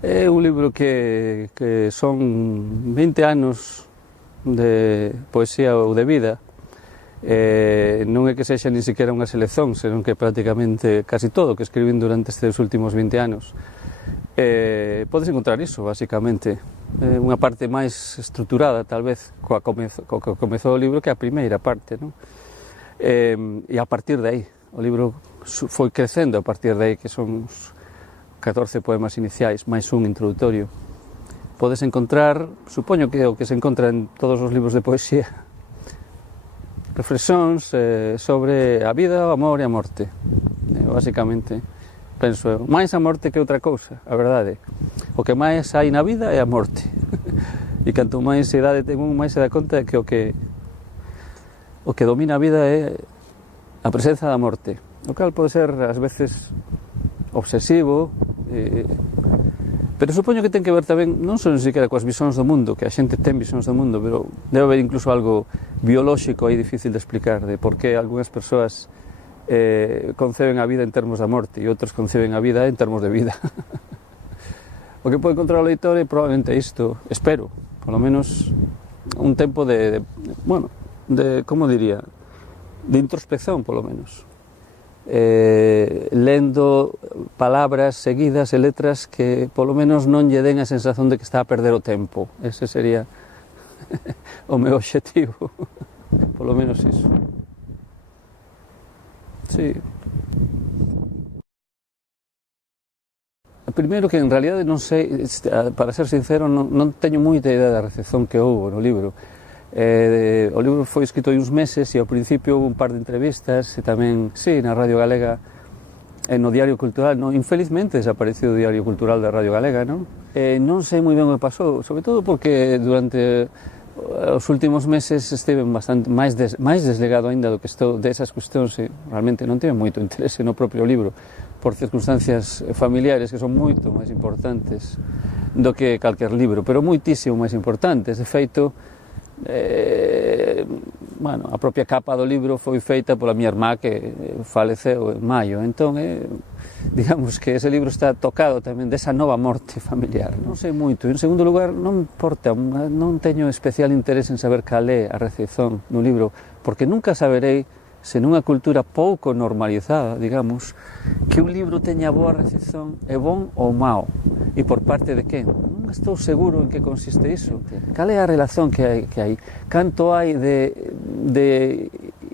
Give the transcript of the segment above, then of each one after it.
É un libro que son 20 anos de poesía ou de vida. Non é que sexa ni siquiera unha selección, senón que prácticamente casi todo que escribín durante estes últimos 20 anos. Podes encontrar iso, basicamente, unha parte máis estruturada, tal vez, co que comezou o libro, que a primeira parte, non? E a partir de aí, o libro foi crecendo a partir de aí, que son uns 14 poemas iniciais, máis un introductorio. Podes encontrar, supoño que é o que se encontra en todos os libros de poesía, reflexións sobre a vida, o amor e a morte. Basicamente, penso eu, máis a morte que outra cousa, a verdade. O que máis hai na vida é a morte. E canto máis idade ten un, máis se dá conta de que o que domina a vida é a presenza da morte. O cal pode ser, ás veces, obsesivo, pero supoño que ten que ver tamén, non só sequera coas visións do mundo, que a xente ten visións do mundo, pero debe haber incluso algo biolóxico aí difícil de explicar, de por que algunhas persoas conceben a vida en termos da morte e outros conceben a vida en termos de vida. O que pode encontrar o leitor é probablemente isto, espero, polo menos un tempo como diría, de introspección, polo menos. Lendo palabras seguidas e letras que polo menos non lle den a sensación de que está a perder o tempo. Ese sería o meu obxectivo, polo menos iso. Sí. Primeiro que en realidade non sei, para ser sincero, non teño moita idea da recepción que houve no libro. O libro foi escrito hai uns meses e ao principio houve un par de entrevistas e tamén, sí, na Radio Galega no Diario Cultural, infelizmente desapareceu o Diario Cultural da Radio Galega, non? Non sei moi ben o que pasou, sobre todo porque durante os últimos meses estive bastante máis deslegado aínda do que estou desas cuestións e realmente non tive moito interese no propio libro por circunstancias familiares que son moito máis importantes do que calquer libro, pero moitísimo máis importantes. De feito, a propia capa do libro foi feita pola miña irmá que faleceu en maio, entón digamos que ese libro está tocado tamén desa nova morte familiar. Non sei moito, en segundo lugar non importa, non teño especial interese en saber cal é a recepción do libro, porque nunca saberei, sen unha cultura pouco normalizada, digamos, que un libro teña boa recepción é bon ou mau, e por parte de quen? Non estou seguro en que consiste iso. Cal é a relación que hai? Canto hai de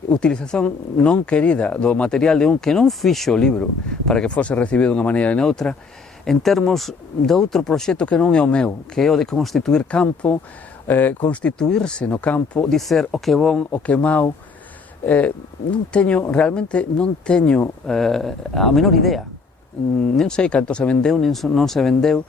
utilización non querida do material de un que non fixo o libro para que fose recibido dunha maneira ou noutra, en termos de outro proxecto que non é o meu, que é o de constituir campo, constituirse no campo, dicer o que é bon, o que é mau. Realmente non teño a menor idea, non sei canto se vendeu, non se vendeu.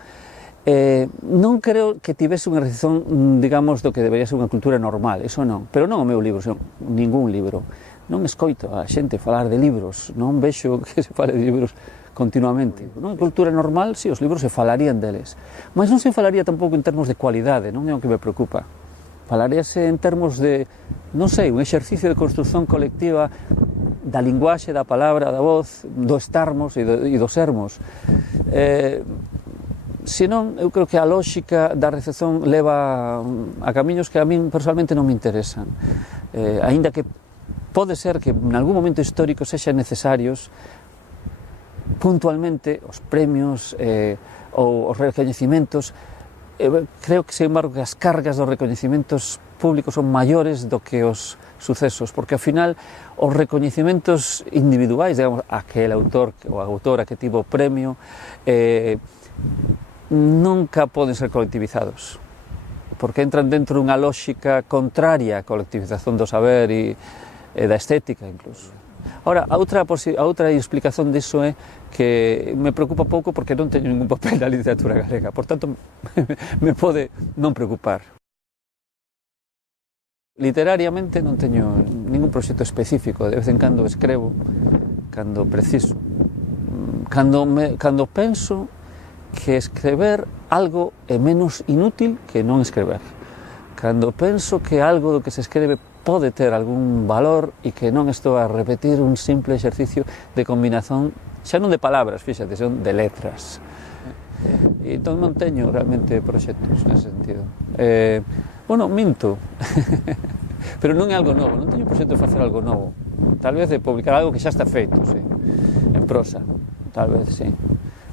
Non creo que tivese unha recepción, digamos, do que debería ser unha cultura normal, eso non, pero non o meu libro, senón ningún libro. Non escoito a xente falar de libros, non vexo que se fale de libros continuamente. Non, cultura normal, si, os libros se falarían deles, mas non se falaría tampouco en termos de cualidade, non é o que me preocupa. Falaríase en termos de, non sei, un exercicio de construción colectiva da linguaxe, da palabra, da voz, do estarmos e do sermos. Senón, eu creo que a lógica da recepción leva a camiños que a min personalmente non me interesan. Aínda que pode ser que en algún momento histórico sexan necesarios puntualmente os premios ou os recoñecimentos. Creo que, sin embargo, que as cargas dos recoñecimentos públicos son maiores do que os sucesos, porque ao final os recoñecimentos individuais, digamos, aquel autor ou a autora que tivo o premio, nunca poden ser colectivizados, porque entran dentro dunha lógica contraria á colectivización do saber e da estética, incluso. Ahora, a outra explicación diso é que me preocupa pouco porque non teño ningún papel na literatura galega, por tanto, me pode non preocupar. Literariamente non teño ningún proxecto específico, de vez en cando escrevo, cando preciso. Cando penso que escrever algo é menos inútil que non escrever. Cando penso que algo do que se escreve pode ter algún valor e que non estou a repetir un simple exercicio de combinación, xa non de palabras, fíxate, son de letras. E entón non teño realmente proxectos nese sentido. Bueno, minto, pero non é algo novo, non teño proxecto de facer algo novo. Tal vez de publicar algo que xa está feito, sí, en prosa, tal vez, sí.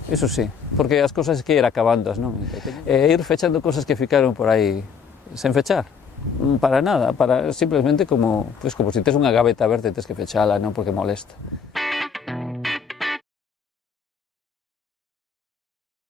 Eso sí, porque as cosas que ir acabándoas, non? Ir fechando cosas que ficaron por aí sen fechar, para nada, para simplemente como, pues, como se tes unha gaveta aberta e tes que fechala, non? Porque molesta.